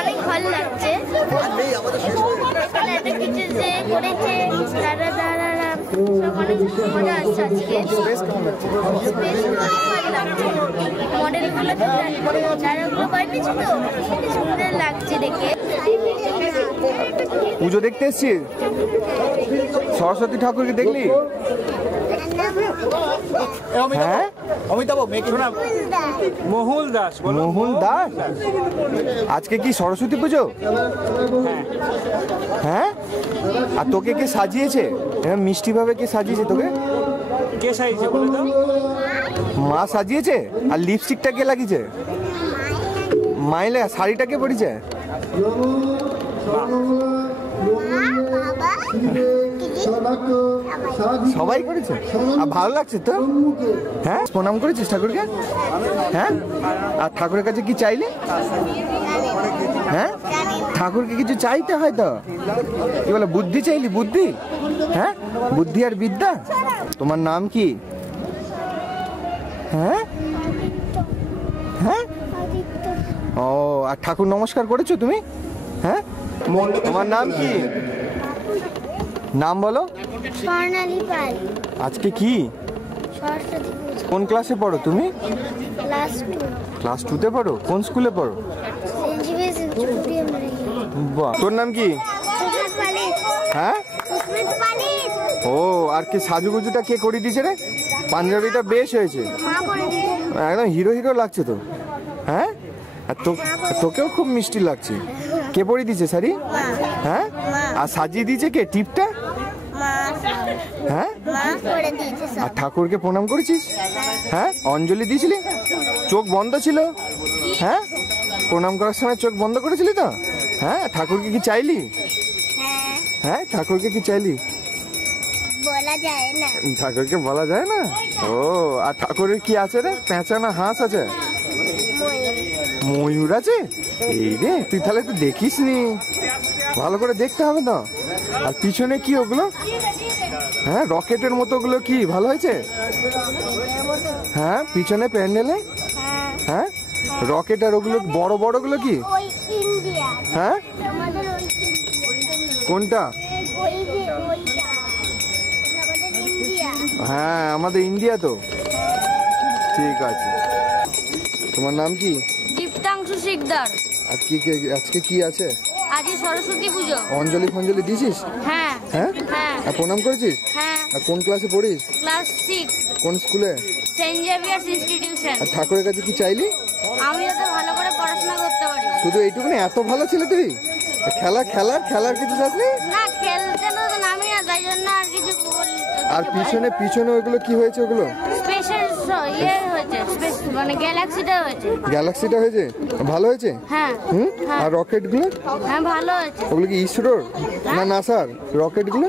অনেক ভালো লাগছে। একটা কিছু যে করেছে দাদা দাদারা সব অনেক মজা আসছে আজকে। মডেলগুলো যারাগুলো বানিয়েছে তো সুন্দর লাগছে দেখে। পুজো দেখতে এসছি, সরস্বতী ঠাকুরকে দেখলি? হ্যাঁ মহুল দাস। মোহন দাস, আজকে কি সরস্বতী পুজো? হ্যাঁ, আর তোকে কে সাজিয়েছে? মিষ্টি ভাবে কে সাজিয়েছে তোকে? কে সাজিয়েছে বলে দাও? মা সাজিয়েছে। আর লিপস্টিকটা কে লাগিয়েছে? মাইলে। শাড়িটা কে পরেছে? সবাই করেছে। আর ভালো লাগছে তো? হ্যাঁ, প্রণাম করেছিস ঠাকুরকে? হ্যাঁ, আর ঠাকুরের কাছে কি চাইলে? হ্যাঁ, ঠাকুরকে কিছু চাইতে হয় তো। কি বলে, বুদ্ধি চাইলি? বুদ্ধি? হ্যাঁ, বুদ্ধি আর বিদ্যা। তোমার নাম কি? হ্যাঁ হ্যাঁ, ও, আর ঠাকুর নমস্কার করেছো তুমি? হ্যাঁ, তোমার নাম কি? নাম বলো। স্বর্ণালী পাল। আজকে কি? সরস্বতী পুজো। কোন ক্লাসে পড়ো তুমি? ক্লাস 2। ক্লাস 2-তে পড়ো? কোন স্কুলে পড়ো? বাহ, তোর নাম কি? হ্যাঁ, ও, আর কি সাজুগুজুটা কে করে দিয়েছে রে? পাঞ্জাবিটা বেশ হয়েছে, একদম হিরো হিরো লাগছে তো। হ্যাঁ, আর তোকেও খুব মিষ্টি লাগছে। কে পরিয়ে দিয়েছে শাড়ি? হ্যাঁ, আর সাজিয়ে দিয়েছে কে টিপটা? হ্যাঁ, আর ঠাকুরকে প্রণাম করেছিস? হ্যাঁ, অঞ্জলি দিয়েছিলি? চোখ বন্ধ ছিল? হ্যাঁ, প্রণাম করার সময় চোখ বন্ধ করেছিলি তো? হ্যাঁ, ঠাকুরকে কি চাইলি? হ্যাঁ, ঠাকুরকে কি চাইলি? বলা যায় না। ঠাকুরকে বলা যায় না? ও, আর ঠাকুরের কি আছে রে? পেঁচা না হাঁস আছে? ময়ূর আছে? এই রে, তুই তাহলে তো দেখিস নি, ভালো করে দেখতে হবে তো। আর পিছনে কি ওগুলো? হ্যাঁ, রকেটের মতো ওগুলো কি ভালো হয়েছে? হ্যাঁ, পিছনে প্যান্ডেলে হ্যাঁ রকেট, আর ওগুলো বড় বড় গুলো কি? হ্যাঁ, কোনটা? হ্যাঁ, আমাদের ইন্ডিয়া তো। ঠিক আছে, তোমার নাম কি? দীপ্তাংশু শিকদার। আর কি আজকে কি আছে? আজকে সরস্বতী পুজো। অঞ্জলি ফঞ্জলি দিয়েছিস? হ্যাঁ হ্যাঁ, হ্যাঁ। আর প্রণাম করেছিস? হ্যাঁ। আর কোন ক্লাসে পড়িস? ক্লাস 6। কোন স্কুলে? Saint Xavier's institution. আর ঠাকুরের কাছে কি চাইলি? আমি যাতে ভালো করে পড়াশোনা করতে পারি। শুধু এইটুকুনি? এত ভালো ছিল তুই? খেলার কিছু চাসনি? না, খেলতে তো নামি না, তাই জন্য আর কিছু। আর পিছনে ওগুলো কি হয়েছে? ওগুলো স্পেশাল ইয়ে হয়েছে, মানে গ্যালাক্সিটা হয়েছে। গ্যালাক্সিটা হয়েছে? ভালো হয়েছে? হ্যাঁ। হুম, আর রকেট গুলো? হ্যাঁ, ভালো হয়েছে। ওগুলো কি ইসরোর না নাসার? রকেট গুলো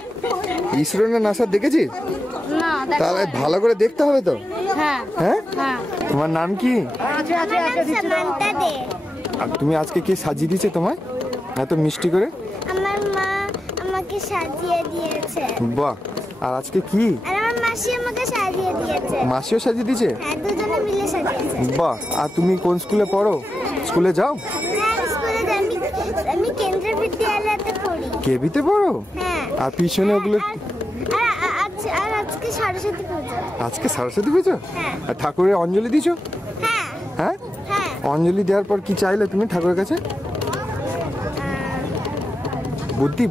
ইসরোর না নাসার দেখেছিস? না, তাহলে ভালো করে দেখতে হবে তো। হ্যাঁ হ্যাঁ, হ্যাঁ। তোমার নাম কি? সামান্তা দে। আর তুমি আজকে কে সাজিয়ে দিয়েছে তোমায় এত মিষ্টি করে? আমার মা আমাকে সাজিয়ে দিয়েছে। বাহ, আর আজকে কি? আর আমার মাসি আমাকে সাজিয়ে দিয়েছে। মাসিও সাজিয়ে দিয়েছে? হ্যাঁ, দুজনে মিলে সাজিয়েছে। বাহ, আর তুমি কোন স্কুলে পড়ো? স্কুলে যাও? হ্যাঁ, স্কুলে যাই। আমি কেন্দ্রীয় বিদ্যালয়তে পড়ি। কেবিতে পড়ো? হ্যাঁ। আর পিছনে ওগুলো? আর আজকে সরস্বতী পুজো। আজকে সরস্বতী পুজো? হ্যাঁ। আর ঠাকুরের অঞ্জলি দিয়েছো? হ্যাঁ হ্যাঁ, হ্যাঁ। অঞ্জলি দেওয়ার পর কি চাইলে তুমি ঠাকুরের কাছে?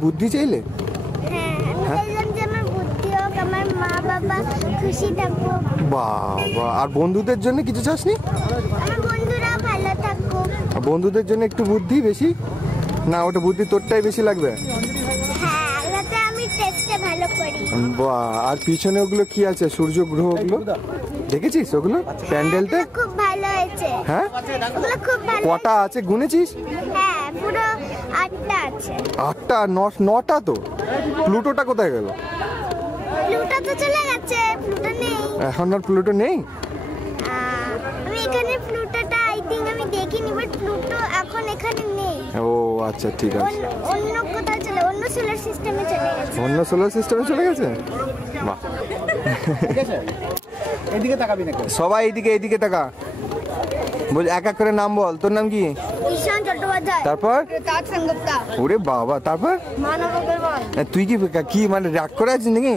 বুদ্ধি চাইলে? হ্যাঁ, আমি চাইলাম যে আমার বুদ্ধি হোক, আমার মা বাবা খুশি থাকুক। বাবা, আর বন্ধুদের জন্য কিছু চাসনি? আমার বন্ধুরা ভালো থাকুক। আর বন্ধুদের জন্য একটু বুদ্ধি বেশি না? ওটা বুদ্ধি তোরটাই বেশি লাগবে? হ্যাঁ, যাতে আমি টেস্টে ভালো করি। বাহ, আর পিছনে ওগুলো কি আছে? সূর্য গ্রহ ওগুলো দেখেছিস? ওগুলো প্যান্ডেলটা খুব ভালো হয়েছে। হ্যাঁ, ওগুলো খুব ভালো। কটা আছে গুনেছিস? হ্যাঁ, পুরো 8টা আছে। 8টা? 9টা তো। প্লুটোটা কোথায় গেল? প্লুটো তো চলে গেছে, প্লুটো নেই এখন। আর প্লুটো নেই? আমি এখানে প্লুটোটা আই থিঙ্ক আমি দেখিনি, বাট প্লুটো এখন এখানে নেই। ও আচ্ছা, ঠিক আছে। অন্য কোথাও চলে, অন্য সোলার সিস্টেমে চলে গেছে। অন্য সোলার সিস্টেমে চলে গেছে? বাহ, এদিকে তাকাবি না। সবাই এইদিকে তাকা। বল, এক এক করে নাম বল। তোর নাম কি? ঈশান চট্টোপাধ্যায়। মুখোপাধ্যায়, তারপর তাজ সেনগুপ্তা, ওরে বাবা, তারপর মানব অগ্রওয়াল। তুই কি মানে রাগ করে আছিস নাকি?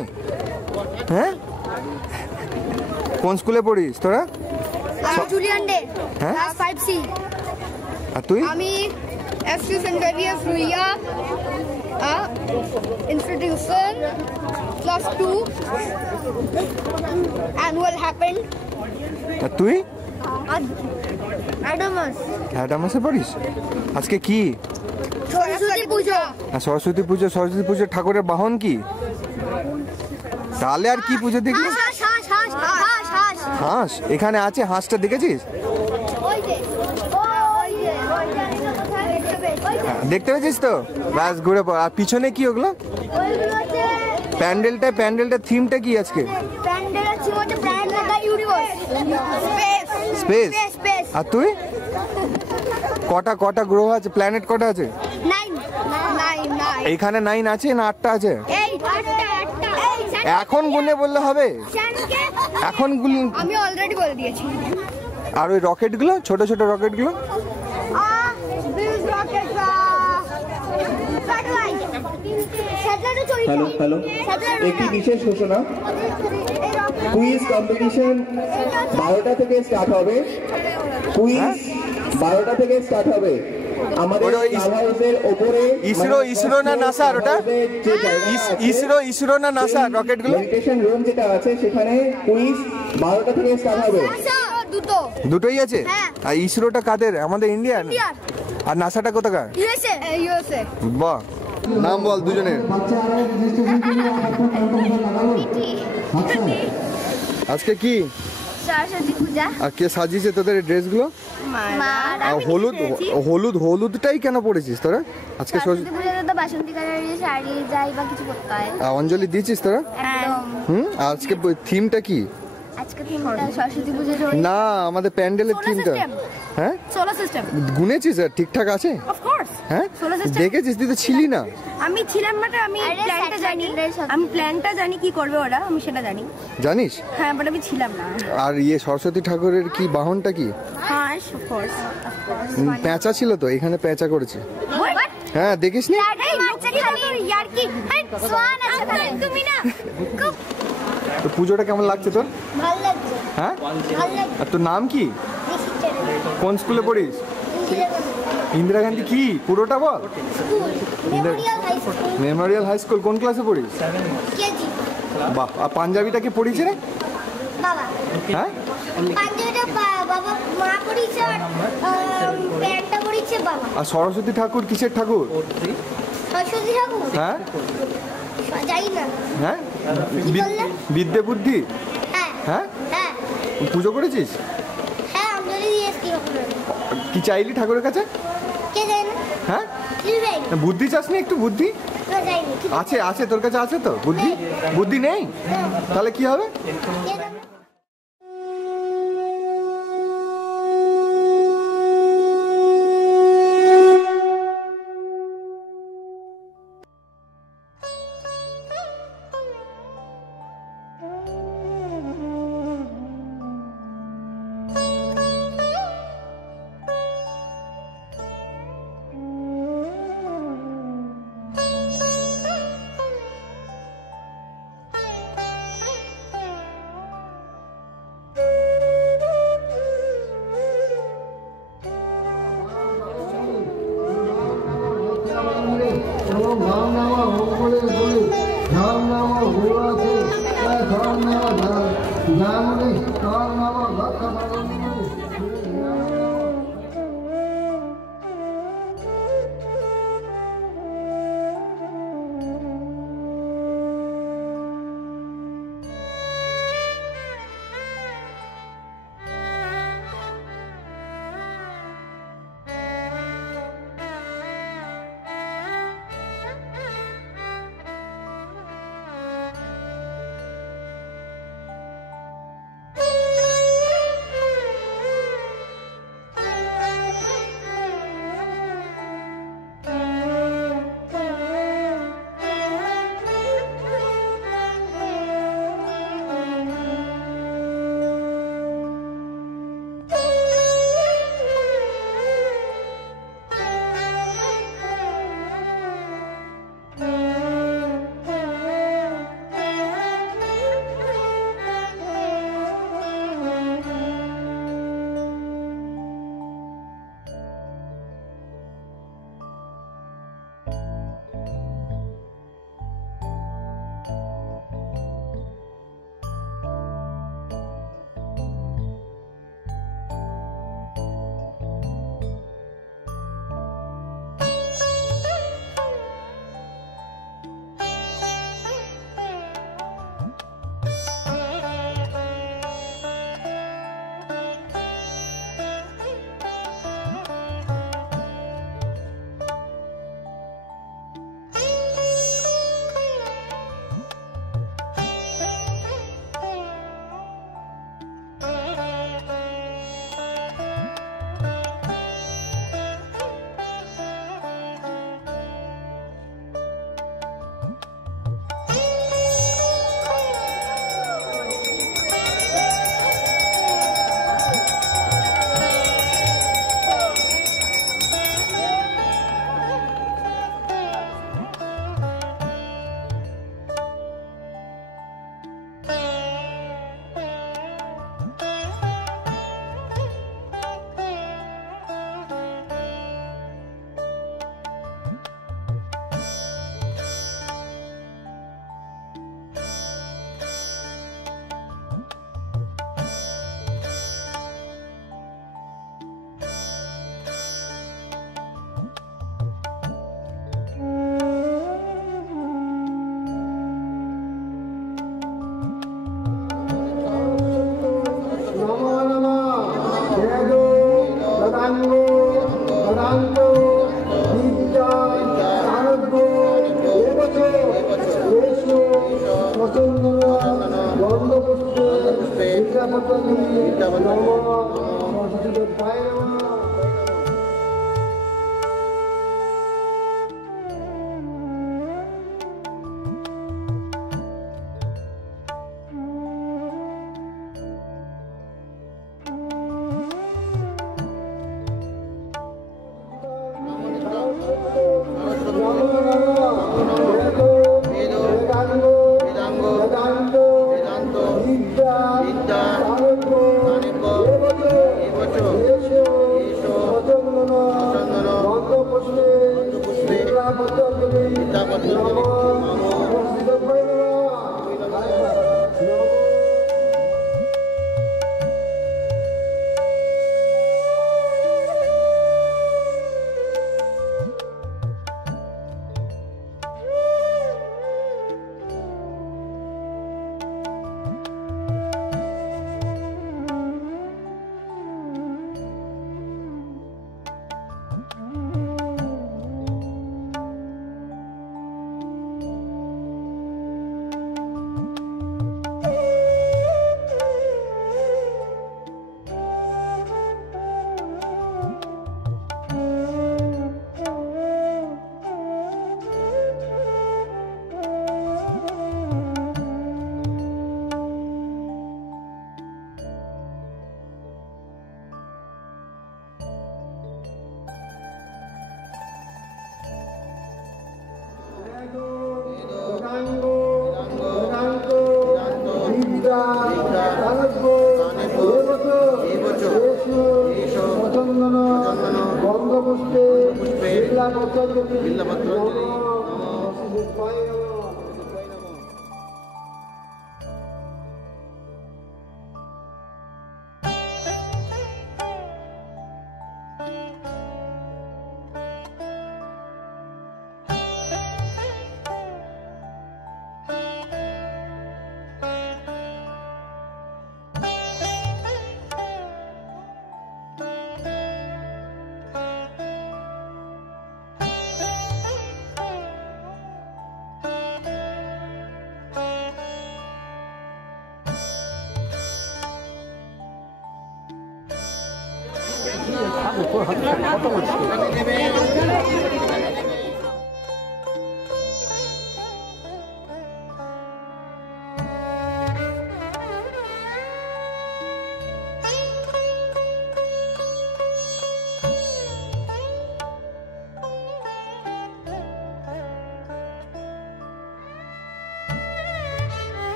হ্যাঁ, কোন স্কুলে পড়িস তোরা? জুলিয়ান ডে, হ্যাঁ? Class 5C। আর তুই? আমি FC Saint Xavier's Ruia, institution, class 2, annual happened. আর তুই? অ্যাডামাস। অ্যাডামাসে পড়িস? আজকে কি? সরস্বতী পূজা। আর সরস্বতী পুজো, সরস্বতী পুজো ঠাকুরের বাহন কি? তাহলে আর কি পুজো দেখলি? হাঁস, হাঁস, হাঁস, হাঁস, হাঁস। হাঁস এখানে আছে, হাঁসটা দেখেছিস? ওই যে, ওই যে, ওই যে, কোথায় দেখতে পেয়েছি? দেখতে পেয়েছিস তো? ব্যাস ঘুরে পড়। আর পিছনে কি ওগুলো? ওইগুলো হচ্ছে প্যান্ডেলটা থিমটা কি আজকে? প্যান্ডেল আছে, হচ্ছে planet of the universe. Space. Space. আর তুই? কটা গ্রহ আছে? প্ল্যানেট কটা আছে? 9 9 এইখানে 9 আছে না 8টা আছে? 8 এখন গুনে বললে হবে? এখন আমি অলরেডি বলে দিয়েছি। আর ওই রকেটগুলো, ছোট ছোট রকেটগুলো? হ্যালো হ্যালো, একটি বিশেষ ঘোষণা, কুইজ কম্পিটিশন 12টা থেকে স্টার্ট হবে। কুইজ 12টা থেকে স্টার্ট হবে। আমাদের ক্লাব হাউসের উপরে ইসরো না নাসা? ওটা ইসরো না নাসা রকেটগুলো? মেডিটেশন রুম যেটা আছে সেখানে কুইজ 12টা থেকে স্টার্ট হবে। দুটোই আছে? আর ইসরোটা কাদের? আমাদের ইন্ডিয়ান? আর নাসাটা কোথাকার? ইউএসএ। বাহ, নাম বল দুজনের। আজকে কি? সরস্বতী পূজা। আর কে সাজিয়েছে তোদের এই ড্রেসগুলো? আর হলুদটাই কেন পরেছিস তোরা আজকে? সরস্বতী পূজাতে তো বাসন্তী কালারের শাড়ি যাই বা কিছু পরতে হয়। অঞ্জলি দিয়েছিস তোরা? একদম। আজকে থিমটা কি? আজকে থিমটা সরস্বতী পূজার না, আমাদের প্যান্ডেলের থিমটা। হ্যাঁ, সোলার সিস্টেম। গুনেছিস? ঠিকঠাক আছে? Of course. হ্যাঁ, দেখেছিস? তুই তো ছিলি না। আমি ছিলাম না, আমি প্ল্যানটা জানি কি করবে ওরা, আমি সেটা জানি। জানিস? হ্যাঁ, বাট আমি ছিলাম না। আর সরস্বতী ঠাকুরের কি বাহনটা কি? হাঁস, অফ কোর্স। পেঁচা ছিল তো, এখানে পেঁচা করেছে। হ্যাঁ, দেখিস নি? তুমি না তো পুজোটা কেমন লাগছে তোর? ভালো লাগছে। হ্যাঁ, ভালো লাগছে। আর তোর নাম কি? কোন স্কুলে পড়িস? ইন্দিরা গান্ধী কি পুরোটা বল? Memorial high school. কোন ক্লাসে পড়িস? কেজি। বাহ, আর পাঞ্জাবিটা কে পড়িয়েছে রে? বাবা। হ্যাঁ, পাঞ্জাবিটা বাবা মা পড়িয়েছে, আর প্যান্টটা পড়িয়েছে বাবা। আর সরস্বতী ঠাকুর কিসের ঠাকুর? সরস্বতী ঠাকুর। হ্যাঁ জানি না। হ্যাঁ, কি বললে? বিদ্যে বুদ্ধি। হ্যাঁ হ্যাঁ, হ্যাঁ পুজো করেছিস? হ্যাঁ, অঞ্জলি দিয়েছি। কি চাইলি ঠাকুরের কাছে? কে জানে? হ্যাঁ, কি জানি? বুদ্ধি চাসনি? একটু বুদ্ধি কে জানি? আছে তোর কাছে আছে তো? বুদ্ধি নেই? তাহলে কি হবে? কে জানে?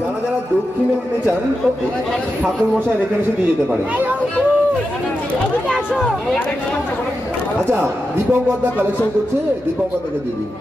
যারা যারা দক্ষিণে দিতে চান ঠাকুর মশাই রেখে এসে দিয়ে যেতে পারে। আচ্ছা, দীপঙ্কর দা কালেকশন করছে, দীপঙ্কর দাকে দিয়ে দিই।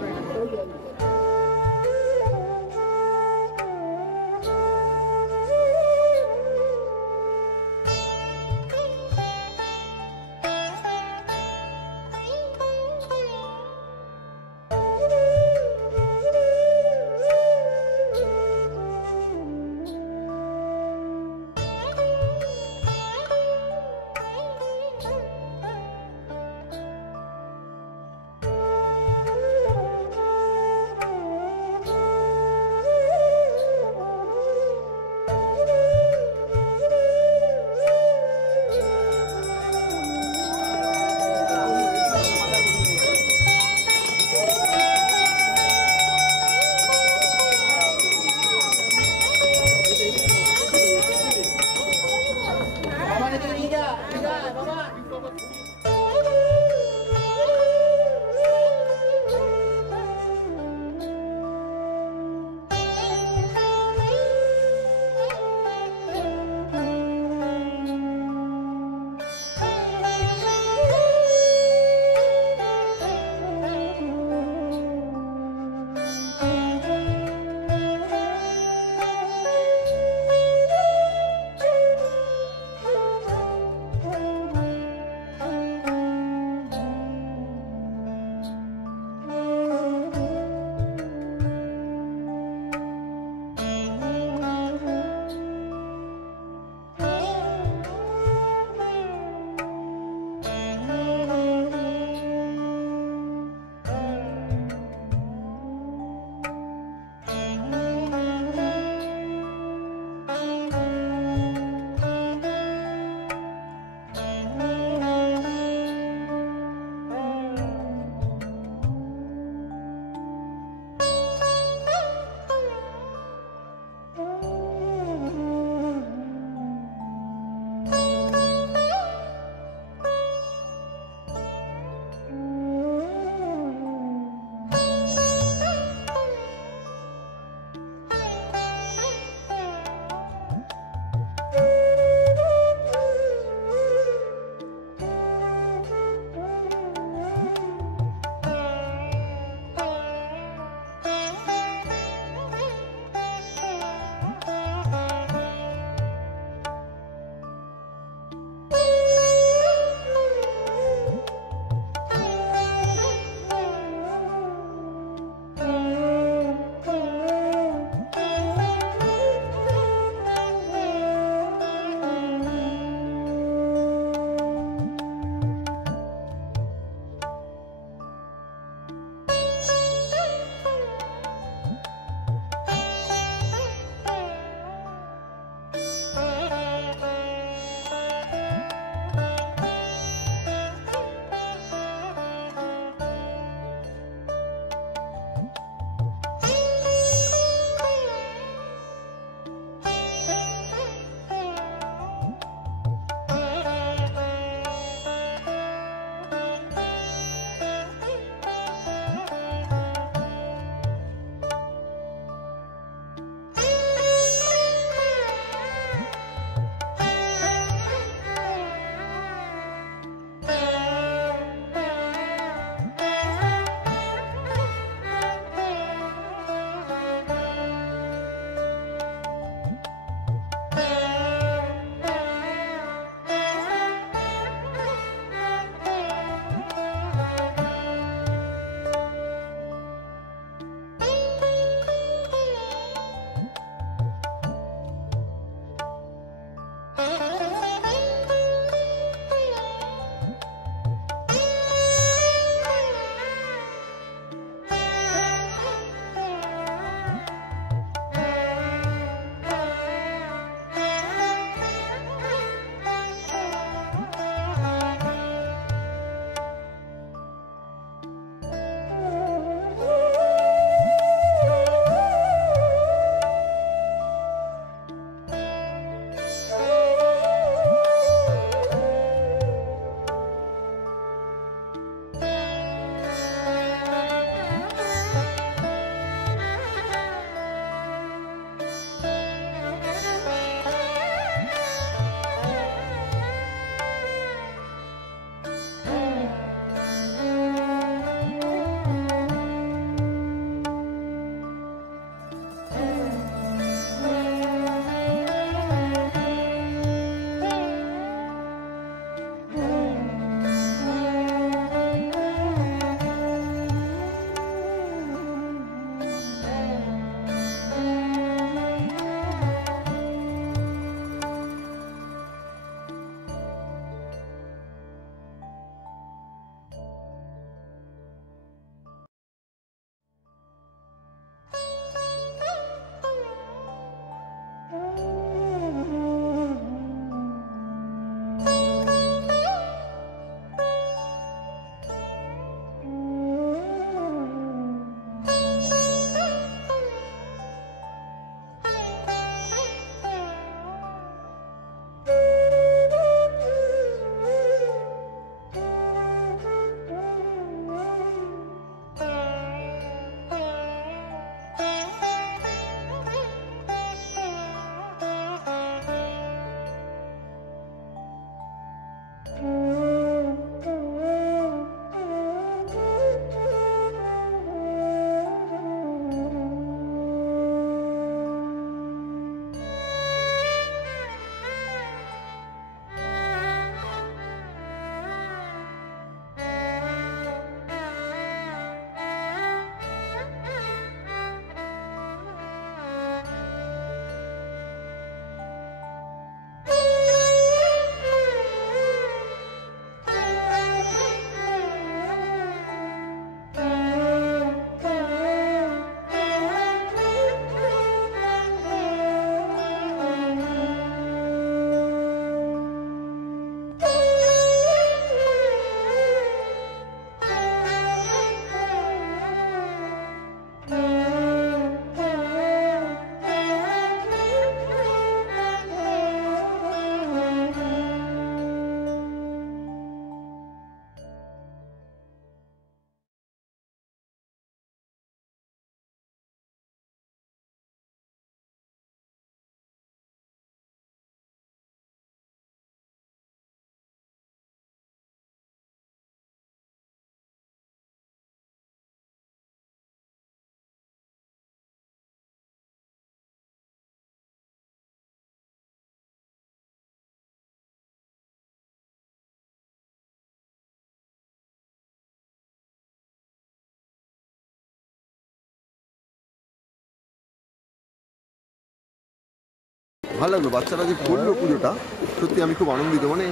ভালো লাগলো বাচ্চারা যে করলো পুজোটা, সত্যি আমি খুব আনন্দিত। মানে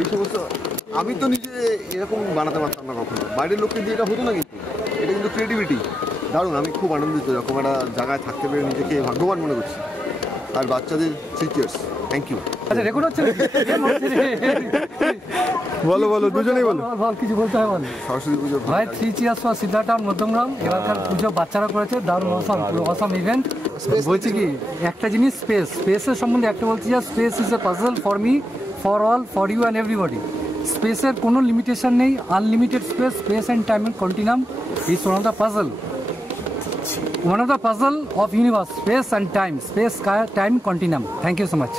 এই সমস্ত আমি তো নিজে এরকম বানাতে পারতাম না কখনো, বাইরের লোককে দিয়ে এটা হতো না, কিন্তু এটা কিন্তু ক্রিয়েটিভিটি দারুণ। আমি খুব আনন্দিত এরকম একটা জায়গায় থাকতে পেরে নিজেকে ভাগ্যবান মনে করছি। আর বাচ্চাদের টিচার্স থ্যাংক ইউ। আচ্ছা রেকর্ড হচ্ছে বলো বলো দুজনেই বলো। বল কিছু বলতে হয় বল। সরস্বতী পুজো ভাই 3 cheers ফর সিদ্ধাটাউন মধ্যমগ্রাম। এবারকার পুজো বাচ্চারা করেছে, দারুণ অসাম ইভেন্ট। বলছি কি একটা জিনিস, স্পেসের সম্বন্ধে একটা বলছি যে space is a puzzle for me, for all, for you and everybody. স্পেসের কোনো লিমিটেশন নেই, unlimited space and time and continuum is one of the puzzle, one of the puzzle of universe, space and time, space, time, continuum. Thank you so much.